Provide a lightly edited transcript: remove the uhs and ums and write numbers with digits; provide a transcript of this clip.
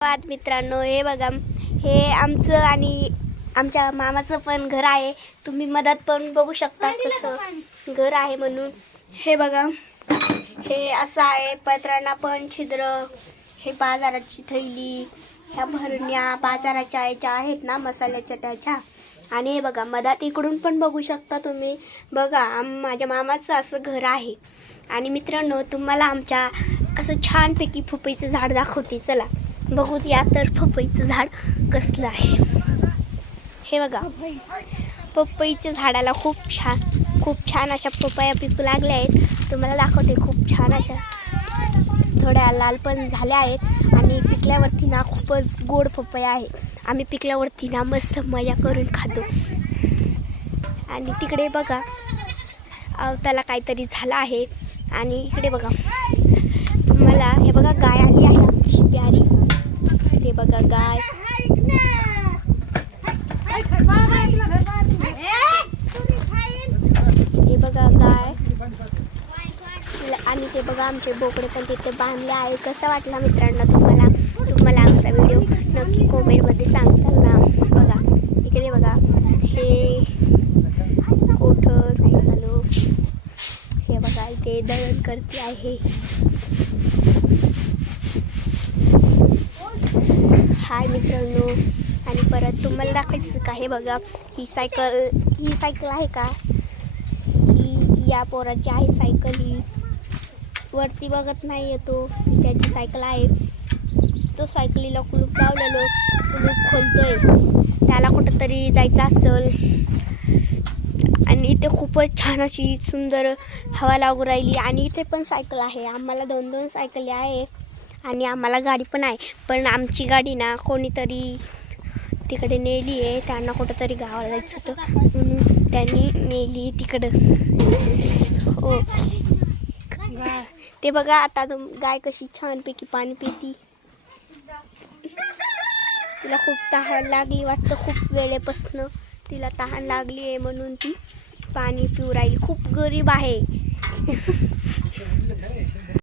मित्रांनो, हे बघा, हे आमचं आणि आमच्या मामाचं पण घर आहे. तुम्ही मदत पण बघू शकता कसं घर आहे म्हणून. हे बघा, हे असं आहे. पत्रांना पण छिद्र, हे बाजाराची थैली, ह्या भरण्या बाजाराच्या याच्या आहेत ना, मसाल्याच्या त्याच्या. आणि हे बघा, मधात इकडून पण बघू शकता तुम्ही. बघा, माझ्या मामाचं असं घर आहे. आणि मित्रांनो, तुम्हाला आमच्या असं छानपैकी पपईचं झाड दाखवते. चला बघूत या तर पपईचं झाड कसलं आहे. हे बघा, पपईच्या झाडाला खूप छान अशा पपया पिकू लागल्या आहेत. तुम्हाला दाखवते. खूप छान अशा थोड्या लाल पण झाल्या आहेत. आणि पिकल्यावरती ना खूपच गोड पपया आहे. आम्ही पिकल्यावरती ना मस्त मजा करून खातो. आणि तिकडे बघा, त्याला काहीतरी झालं आहे. आणि इकडे बघा, तुम्हाला हे बघा, गाय आली आहे आमची प्यारी. ते बघा गाय. हे बघा गाय. आणि ते बघा, आमचे बोकडे पण तिथे बांधले आहे. कसा वाटला मित्रांनो तुम्हाला आमचा व्हिडिओ नक्की कमेंटमध्ये सांगताल ना. बघा इकडे बघा, हे कोठं नाही चालू. हे बघा, इथे दळण करते आहे. हाय मित्रांनो. आणि परत तुम्हाला दाखवायचं का, हे बघा, ही सायकल आहे का, ही या पोराची आहे सायकल. ही वरती बघत नाही येतो, ही त्याची सायकल आहे. तो सायकलीला कुलूप लावलेलं, कुलूप खोलतोय. त्याला कुठंतरी जायचं असेल. आणि इथे खूपच छान अशी सुंदर हवा लागू राहिली. आणि इथे पण सायकल आहे. आम्हाला 2-2 सायकली आहे. आणि आम्हाला गाडी पण आहे. पण आमची गाडी ना कोणीतरी तिकडे नेली आहे. त्यांना कुठंतरी गावाला जायचं होतं म्हणून त्यांनी नेली तिकडं. हो, ते बघा, आता गाय कशी छानपैकी पाणी पिती. तिला खूप तहान लागली वाटतं. खूप वेळेपासनं तिला तहान लागली आहे म्हणून ती पाणी पिऊ राहिली. खूप गरीब आहे.